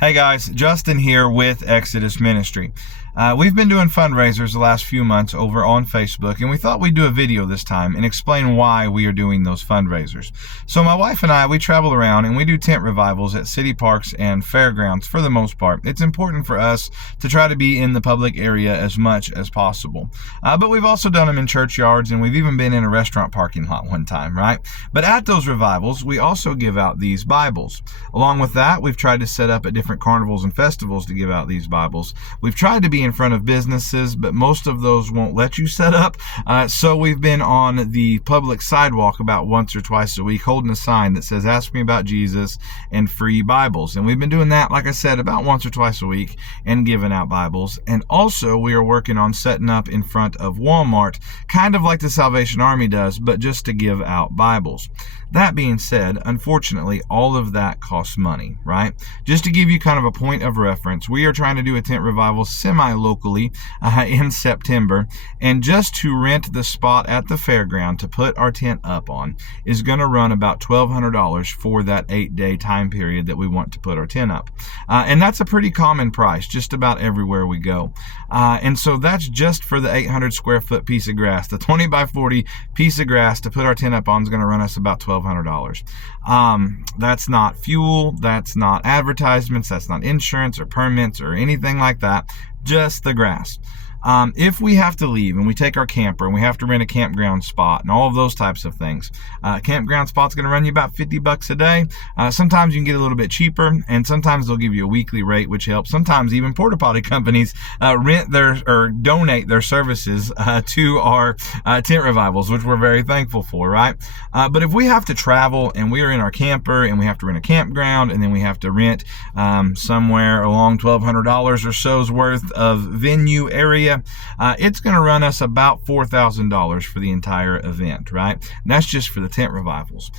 Hey guys, Justin here with Exodus Ministry. We've been doing fundraisers the last few months over on Facebook, and we thought we'd do a video this time and explain why we are doing those fundraisers. So my wife and I, we travel around and we do tent revivals at city parks and fairgrounds for the most part. It's important for us to try to be in the public area as much as possible. But we've also done them in churchyards, and we've even been in a restaurant parking lot one time, right? But at those revivals, we also give out these Bibles. Along with that, we've tried to set up at different carnivals and festivals to give out these Bibles. We've tried to be in front of businesses, but most of those won't let you set up. So we've been on the public sidewalk about once or twice a week holding a sign that says, "Ask me about Jesus and free Bibles." And we've been doing that, like I said, about once or twice a week and giving out Bibles. And also we are working on setting up in front of Walmart, kind of like the Salvation Army does, but just to give out Bibles. That being said, unfortunately, all of that costs money, right? Just to give you kind of a point of reference, we are trying to do a tent revival semi-locally in September, and just to rent the spot at the fairground to put our tent up on is going to run about $1,200 for that 8-day time period that we want to put our tent up. And that's a pretty common price just about everywhere we go. And so that's just for the 800 square foot piece of grass. The 20 by 40 piece of grass to put our tent up on is going to run us about $1,200. That's not fuel, that's not advertisements, that's not insurance or permits or anything like that, just the grass. If we have to leave and we take our camper and we have to rent a campground spot and all of those types of things, campground spot's going to run you about $50 a day. Sometimes you can get a little bit cheaper, and sometimes they'll give you a weekly rate, which helps. Sometimes even porta potty companies rent their or donate their services to our tent revivals, which we're very thankful for, right? But if we have to travel and we are in our camper and we have to rent a campground and then we have to rent somewhere along $1,200 or so's worth of venue area, it's going to run us about $4,000 for the entire event, right? And that's just for the tent revivals.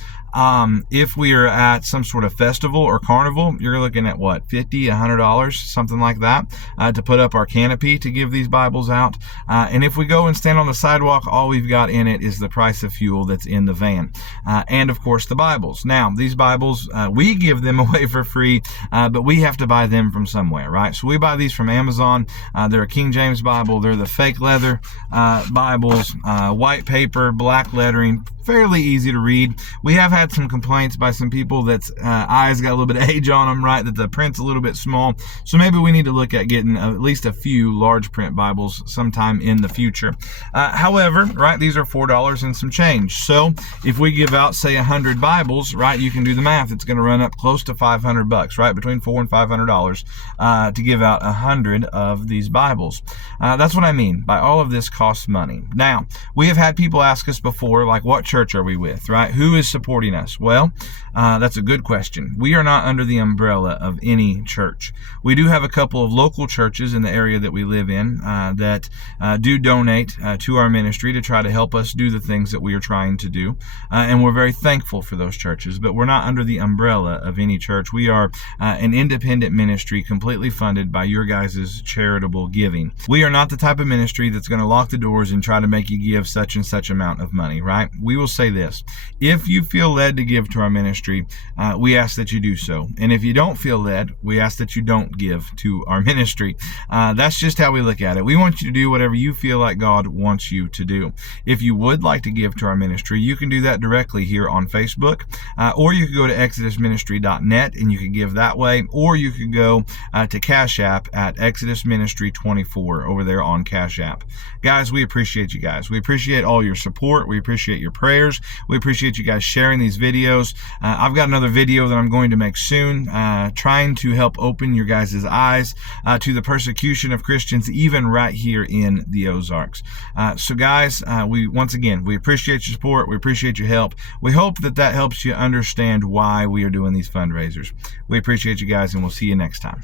If we are at some sort of festival or carnival, you're looking at what, $50, $100, something like that, to put up our canopy to give these Bibles out. And if we go and stand on the sidewalk, all we've got in it is the price of fuel that's in the van. And of course the Bibles. Now, these Bibles, we give them away for free, but we have to buy them from somewhere, right? So we buy these from Amazon. They're a King James Bible. They're the fake leather Bibles, white paper, black lettering, fairly easy to read. We have had some complaints by some people that's eyes got a little bit of age on them, right? That the print's a little bit small. So maybe we need to look at getting at least a few large print Bibles sometime in the future. However, right, these are $4 and some change. So if we give out, say, 100 Bibles, right, you can do the math. It's going to run up close to $500, right? Between $400 and $500 to give out 100 of these Bibles. That's what I mean by all of this costs money. Now, we have had people ask us before, like, what church are we with, right? Who is supporting us? Well, that's a good question. We are not under the umbrella of any church. We do have a couple of local churches in the area that we live in that do donate to our ministry to try to help us do the things that we are trying to do. And we're very thankful for those churches, but we're not under the umbrella of any church. We are an independent ministry completely funded by your guys' charitable giving. We are not the type of ministry that's going to lock the doors and try to make you give such and such amount of money, right? We will say this: if you feel led to give to our ministry, we ask that you do so. And if you don't feel led, we ask that you don't give to our ministry. That's just how we look at it. We want you to do whatever you feel like God wants you to do. If you would like to give to our ministry, you can do that directly here on Facebook, or you could go to exodusministry.net and you can give that way, or you could go to Cash App at Exodus Ministry 24 over there on Cash App. Guys, we appreciate you guys. We appreciate all your support. We appreciate your prayers. We appreciate you guys sharing these videos. I've got another video that I'm going to make soon, trying to help open your guys' eyes to the persecution of Christians, even right here in the Ozarks. So guys, once again, we appreciate your support. We appreciate your help. We hope that helps you understand why we are doing these fundraisers. We appreciate you guys, and we'll see you next time.